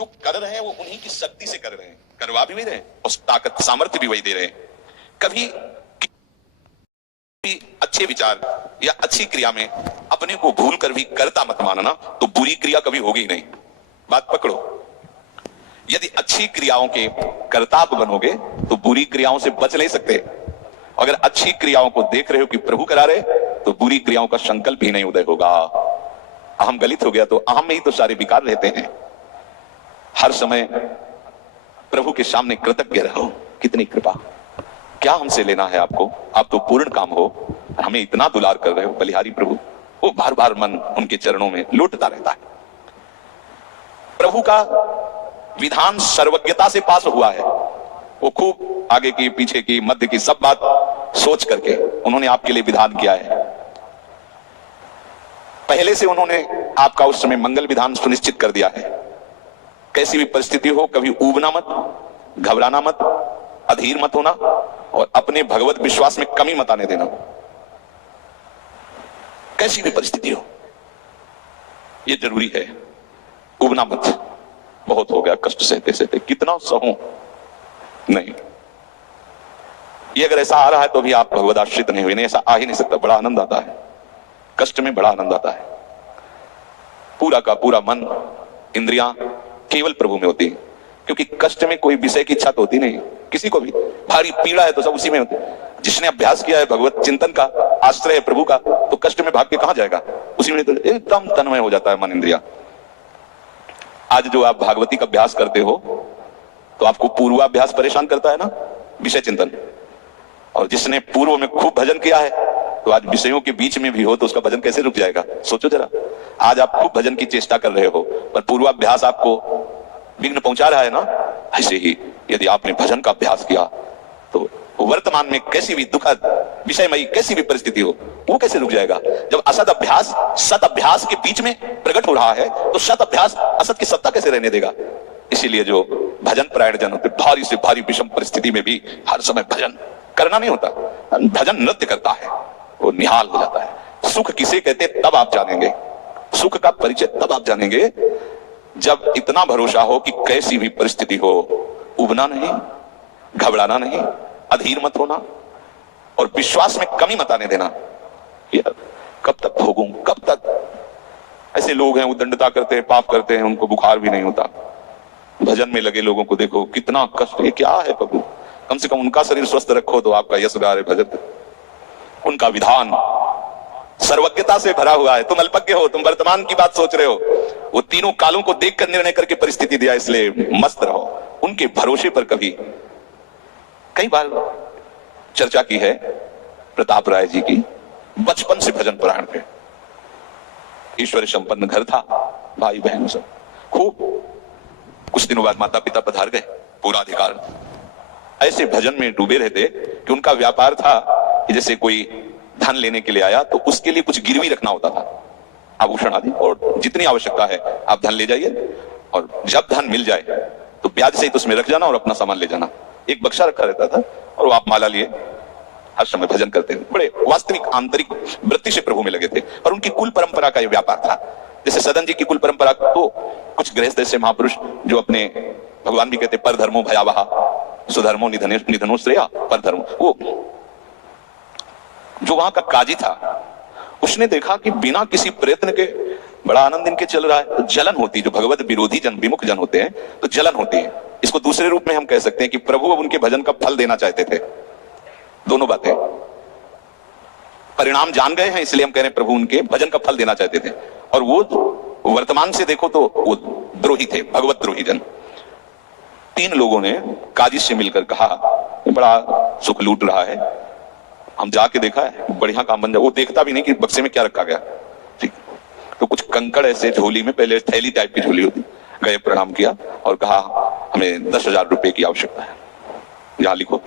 जो कर रहे हैं वो उन्हीं की शक्ति से कर रहे हैं, करवा भी रहे हैं, उस ताकत सामर्थ्य भी वही दे रहे हैं। कभी अच्छे विचार या अच्छी क्रिया में अपने को भूल कर भी करता मत मानना, तो बुरी क्रिया कभी होगी ही नहीं। बात पकड़ो, यदि अच्छी क्रियाओं के कर्ता आप बनोगे तो बुरी क्रियाओं से बच नहीं सकते। अगर अच्छी क्रियाओं को देख रहे हो कि प्रभु करा रहे, तो बुरी क्रियाओं का संकल्प ही नहीं उदय होगा। अहम गलित हो गया तो अहम में ही तो सारे विकार रहते हैं। हर समय प्रभु के सामने कृतज्ञ रहो, कितनी कृपा, क्या हमसे लेना है आपको, आप तो पूर्ण काम हो, हमें इतना दुलार कर रहे हो बलिहारी प्रभु। वो बार बार मन उनके चरणों में लौटता रहता है। प्रभु का विधान सर्वज्ञता से पास हुआ है। वो खूब आगे की पीछे की मध्य की सब बात सोच करके उन्होंने आपके लिए विधान किया है। पहले से उन्होंने आपका उस समय मंगल विधान सुनिश्चित कर दिया है। कैसी भी परिस्थिति हो, कभी ऊबना मत, घबराना मत, अधीर मत होना और अपने भगवत विश्वास में कमी मत आने देना। कैसी भी परिस्थिति हो, यह जरूरी है। ऊबना मत, बहुत हो गया कष्ट सहते सहते, कितना सहूं नहीं। ये अगर ऐसा आ रहा है तो भी आप भगवत आश्रित नहीं हुए। नहीं, ऐसा आ ही नहीं सकता। बड़ा आनंद आता है, कष्ट में बड़ा आनंद आता है। पूरा का पूरा मन, इंद्रियां केवल प्रभु में होती है, क्योंकि कष्ट में कोई विषय की इच्छा तो होती नहीं किसी को भी। भारी पीड़ा है तो सब उसी में होती है। जिसने अभ्यास किया है भगवत चिंतन का, आश्रय है प्रभु का, तो कष्ट में भाग के कहां जाएगा, उसी में तो एकदम तन्मय हो जाता है मन इंद्रिया। आज जो आप भागवती का अभ्यास करते हो तो आपको पूर्वाभ्यास परेशान करता है ना, विषय चिंतन। और जिसने पूर्व में खूब भजन किया है तो आज विषयों के बीच में भी हो तो उसका भजन कैसे रुक जाएगा, सोचो जरा। आज आप खूब भजन की चेष्टा कर रहे हो पर पूर्वाभ्यास आपको विघ्न पहुंचा रहा है ना। ऐसे ही यदि आपने भजन का अभ्यास किया तो वर्तमान में कैसी भी दुखद विषयमयी कैसी भी परिस्थिति हो, वो कैसे रुक जाएगा। जब असत अभ्यास सत अभ्यास के बीच में प्रकट हो रहा है तो सत अभ्यास असत की सत्ता कैसे रहने देगा। इसीलिए जो भजन परायण जन होते, भारी से भारी विषम परिस्थिति में भी हर समय भजन करना नहीं होता, भजन नृत्य करता है, वो निहाल हो जाता है। सुख किसे कहते तब आप जानेंगे, सुख का परिचय तब आप जानेंगे जब इतना भरोसा हो कि कैसी भी परिस्थिति हो उबना नहीं, घबराना नहीं, अधीर मत होना और विश्वास में कमी मत आने देना। यार कब तक भोगूं, कब तक। ऐसे लोग हैं उद्दंडता करते हैं, पाप करते हैं, उनको बुखार भी नहीं होता। भजन में लगे लोगों को देखो कितना कष्ट, ये क्या है प्रभु, कम से कम उनका शरीर स्वस्थ रखो तो आपका यश गा रहे भजन। उनका विधान सर्वज्ञता से भरा हुआ है। तुम अल्पज्ञ हो, तुम वर्तमान की बात सोच रहे हो, वो तीनों कालों को देखकर निर्णय करके परिस्थिति दिया, इसलिए मस्त रहो उनके भरोसे पर। कभी कई बार चर्चा की है प्रताप राय जी की, बचपन से भजन पुराण पे। ईश्वर संपन्न घर था, भाई बहन सब खूब। कुछ दिनों बाद माता पिता पधार गए, पूरा अधिकार। ऐसे भजन में डूबे रहते कि उनका व्यापार था कि जैसे कोई धन लेने के लिए आया तो उसके लिए कुछ गिरवी रखना होता था, आभूषण आदि, और जितनी आवश्यकता है आप धन ले जाइए और जब धन मिल जाए तो ब्याज सहित उसमें रख जाना और अपना सामान ले जाना। एक बक्सा रखा रहता था और वो आप माला लिए हर समय भजन करते थे। बड़े वास्तविक आंतरिक वृत्ति से प्रभु में लगे थे। और उनकी कुल परंपरा का ये व्यापार था। जैसे सदन जी की कुल परंपरा तो कुछ गृहस्थ ऐसे महापुरुष जो अपने, भगवान भी कहते पर धर्मो भयावहा सुधर्मो निधनो श्रेया पर धर्मो, वो जो वहां का काजी था उसने देखा कि बिना किसी प्रयत्न के बड़ा आनंद इनके चल रहा है। तो जलन होती, जो भगवत विरोधी जन, विमुख जन होते हैं तो जलन होती है। इसको दूसरे रूप में हम कह सकते हैं कि प्रभु अब उनके भजन का फल देना चाहते थे। दोनों बातें, परिणाम जान गए हैं इसलिए हम कह रहे हैं प्रभु उनके भजन का फल देना चाहते थे। और वो वर्तमान से देखो तो वो द्रोही थे, भगवत द्रोही जन। 3 लोगों ने काजी से मिलकर कहा बड़ा सुख लूट रहा है, हम जाके देखा है बढ़िया काम बन जाए। वो देखता भी नहीं कि बक्से में क्या रखा गया। ठीक, तो कुछ कंकड़ ऐसे झोली में, पहले थैली टाइप की झोली होती, गए प्रणाम किया और कहा हमें 10,000 रुपए की आवश्यकता है, यहाँ लिखो।